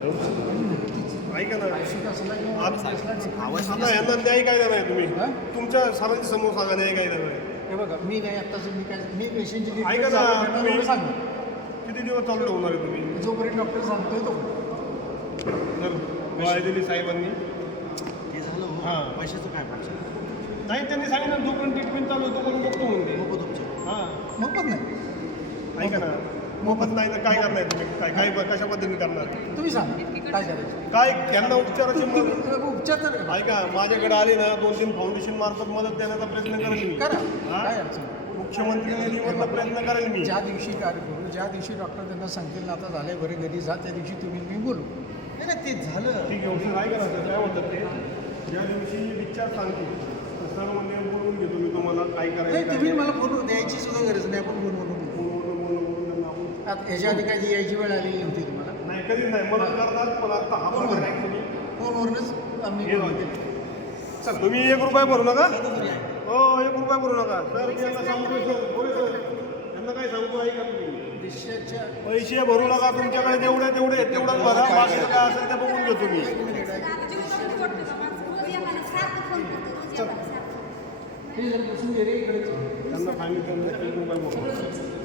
ऐका ना आता यांना न्याय काय देणार आहे तुम्ही तुमच्या सरांच्या समोर सांगा न्याय काय देणार आहे हे बघा मी नाही आत्ताच मी काय मी पेशंटची ऐका ना तुम्ही सांगा किती दिवस चालू ठेवणार आहे तुम्ही जोपर्यंत डॉक्टर सांगतोय तो जर गोळ्या दिली साहेबांनी हे झालं हां पैशाचं काय पैसे नाही त्यांनी सांगितलं जोपर्यंत ट्रीटमेंट चालू होतो करून बघतो म्हणते नको तुमचं हां मोफत नाही ऐका ना मोफत नाही तर काय करणार तुम्ही काय काय कशा पद्धतीने करणार तुम्ही सांगा काय करायचं काय त्यांना उपचाराची उपचार तर ऐका माझ्याकडे आले ना 2-3 फाउंडेशन मार्फत मदत देण्याचा प्रयत्न करेल मी करा हां? काय अडचण नाही. मुख्यमंत्री निधीमधला प्रयत्न करेल मी ज्या दिवशी कार्य करू ज्या दिवशी डॉक्टर त्यांना सांगतील ना आता झालंय बरे घरी जा त्या दिवशी तुम्ही मी बोलू नाही नाही ते झालं ठीक आहे औषध आहे का ना काय म्हणतात ते ज्या दिवशी डिस्चार्ज सांगतील तर सर्व म्हणजे बोलून घेतो मी तुम्हाला काय नाही करायचं तुम्ही मला फोन द्यायची सुद्धा गरज नाही आपण फोन बोलू आता ह्याच्या आधी काय यायची वेळ आलेली नव्हती तुम्हाला नाही कधीच नाही मदत करतात पण आता हा प्रकार ॲक्च्युली फोनवरूनच आम्ही हे बोलू. होतं. चल तुम्ही 1 रुपया भरू नका हो 1 रुपया भरू नका सर मी यांना सांगतो सर बोले सर यांना काय सांगतो ऐका तुम्ही देशाच्या पैसे भरू नका तुमच्याकडे जेवढे तेवढे तेवढंच भरा बाकीचं काय असेल ते बघून घेतो मी हे जर बसून गेले इकडे त्यांना सांगितलं 1 रुपया भरू